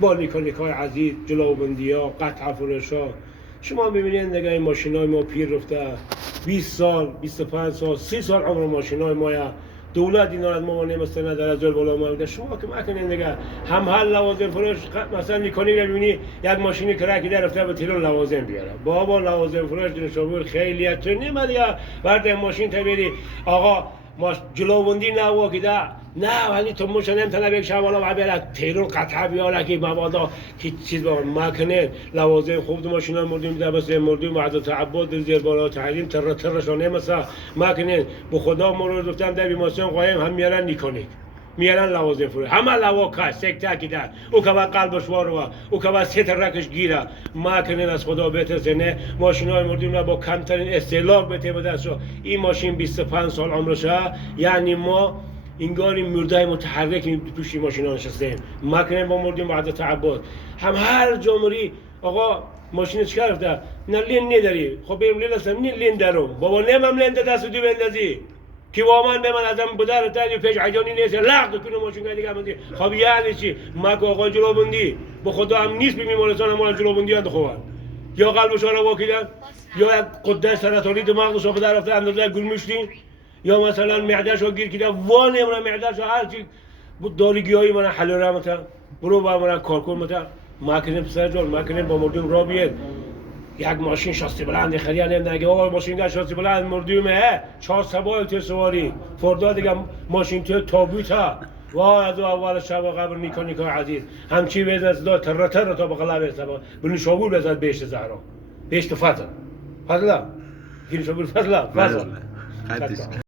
با نیکای عزیز، جلوبندی‌ها، قطع فروش‌ها. شما می‌بینید دیگه این ماشینای ما پیر رفته 20 سال، 25 سال، 30 سال عمر ماشینای ما. دولت اینا از ما نمی‌ستنه در ازول بالا ما. شما که می‌کنین دیگه هم هر لوازم فروش مثلا نیکونی می‌بینی یک ماشینی کرکی در رفته به تیرون لوازم بیاره. بابا لوازم فروش دنشابور خیلی تو نمی‌دی برد ماشین تبری آقا ماش جلوبندی نه وکیده نه ولی تو مشنم تنه یک شوالا و بیاره تیرون قطعه بیاره که موادا که چیز با مکنه لوازم خوب دو ماشینا مردیم در بس مردیم وعده تعبد در زیر بالا تعلیم ترشانه مثلا مکنه به خدا مرور گفتم در بیمارستان قایم هم میارن نیکنید میارن لوازم فروش همه لواکا سکته کیدن او که با قلبش واروا او که با ستر رکش گیره مکنه از خدا بهتر نه ماشینای مردیم با کمترین استهلاک بده به دست این ماشین 25 سال عمرشه یعنی ما انگار این مرده متحرک توش ماشینا نشسته مکنه با مردیم بعد تعبد هم هر جمهوری آقا ماشین چیکار رفته نه لین نداری خب بریم لین هستم نه لین دارم بابا نمیم لین دست دو بندازی که وامان به من ازم بدار تایی پیش عجانی نیست لغ کنه ماشین دیگه مندی خب یعنی چی ما که آقا جلوبندی به خدا هم نیست بیمارستان ما جلوبندی اند خوان یا قلبش را واکیدن یا قدرت سرطانی دماغش رو به در رفته اندازه گل مشتی یا مثلا معده‌ش رو گیر کیده وانه من معده‌ش هر چی داریگیای من حل رحمت برو با من کار کن متا ما کنیم پسر جان ما کنیم با مردم را بیاد یک ماشین شاسی بلند خریدن نگه آقا ماشین شاسی بلند مردومه 4 سوار تو سواری فردا دیگه ماشین تو تابوتا وای از اول شب قبر نیکا عزیز همچی بزن صدا تر تا بغلا برسه بنی شغول بزد بهشت زهرا بهشت فضل فضل گیری شغول فضل